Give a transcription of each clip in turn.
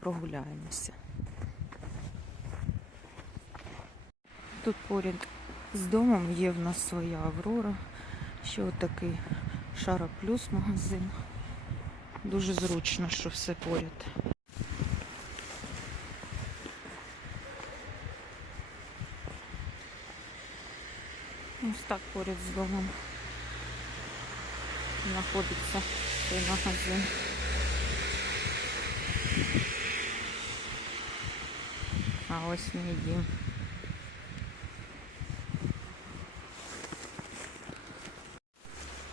прогуляємося. Тут поряд з домом є в нас своя Аврора. Ще отакий Шара Плюс магазин. Дуже зручно, що все поряд. Ось так поряд з домом знаходиться цей магазин. А ось мій дім.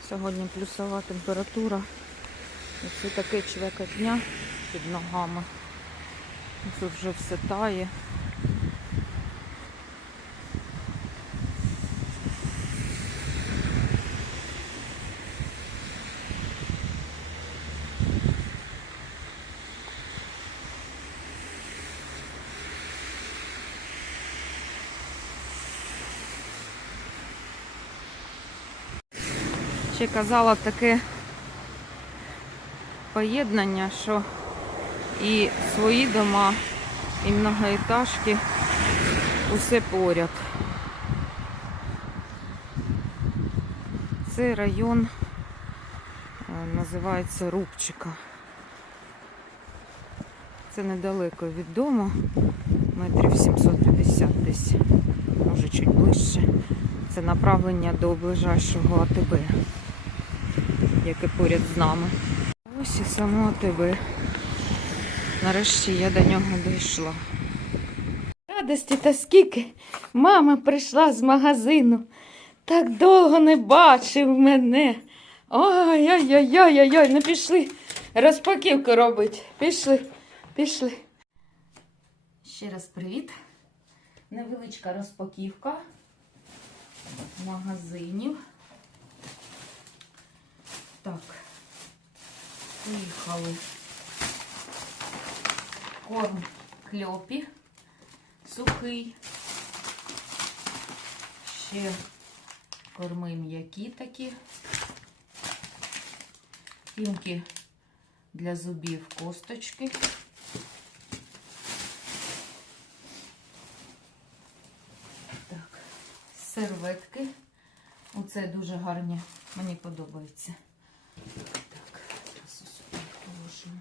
Сьогодні плюсова температура. І це таке дня під ногами. Тут вже все тає. Ще казала таке поєднання, що і свої дома, і многоетажки усе поряд. Цей район е, називається Рубчика. Це недалеко від дому, метрів 750 десь, може чуть ближче. Це направлення до ближайшого АТБ, яке поряд з нами. Ось і само АТБ. Нарешті я до нього дійшла. Радості та скільки мама прийшла з магазину. Так довго не бачив мене. Ой-ой-ой-ой-ой, ну пішли розпаківку робити. Пішли, пішли. Ще раз привіт. Невеличка розпаківка магазинів. Так, поїхали. Корм кльопі, сухий. Ще корми м'які такі. Пінки для зубів косточки. Так, серветки. Оце дуже гарні, мені подобається. Так, зараз ось сюди їх.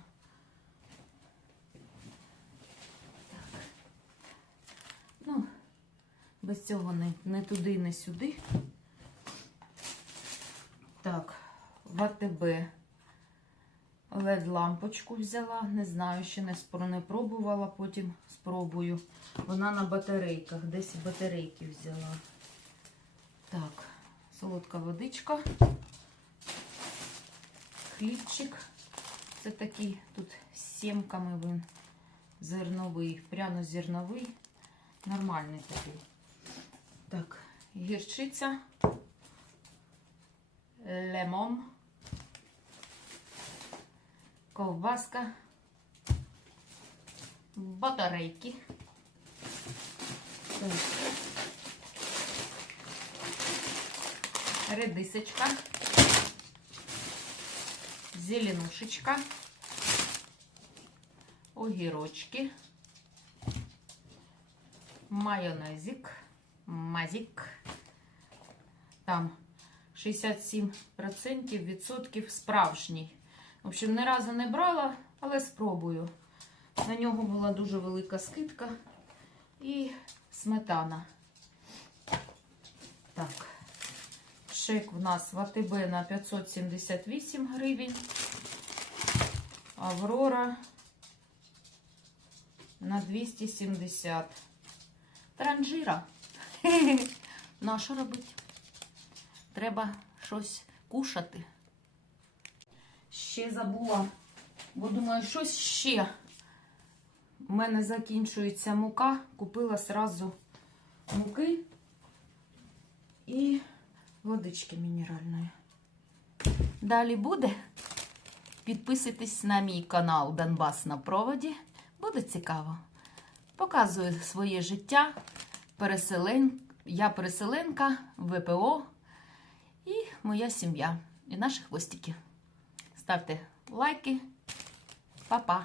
Так. Ну, без цього не, не туди, не сюди. Так, в АТБ LED-лампочку взяла. Не знаю, ще не, не пробувала, потім спробую. Вона на батарейках, десь батарейки взяла. Так, солодка водичка. Хлібчик. Це такий тут сімками він зерновий, пряно-зерновий. Нормальний такий. Так, гірчиця, лемон, ковбаска, батарейки. Редисочка, зеленушечка, огірочки, майонезик, мазик. Там 67% відсотків справжній. В общем, ні разу не брала, але спробую. На нього була дуже велика скидка і сметана. Так. Чек в нас в АТБ на 578 гривень. Аврора на 270. Транжира. Ну, а що робити? Треба щось кушати. Ще забула, бо думаю, щось ще. У мене закінчується мука. Купила сразу муки і водички мінеральної. Далі буде. Підписуйтесь на мій канал Донбас на проводі. Буде цікаво. Показую своє життя. Переселен... Я переселенка, ВПО і моя сім'я. І наші хвостики. Ставте лайки. Па-па!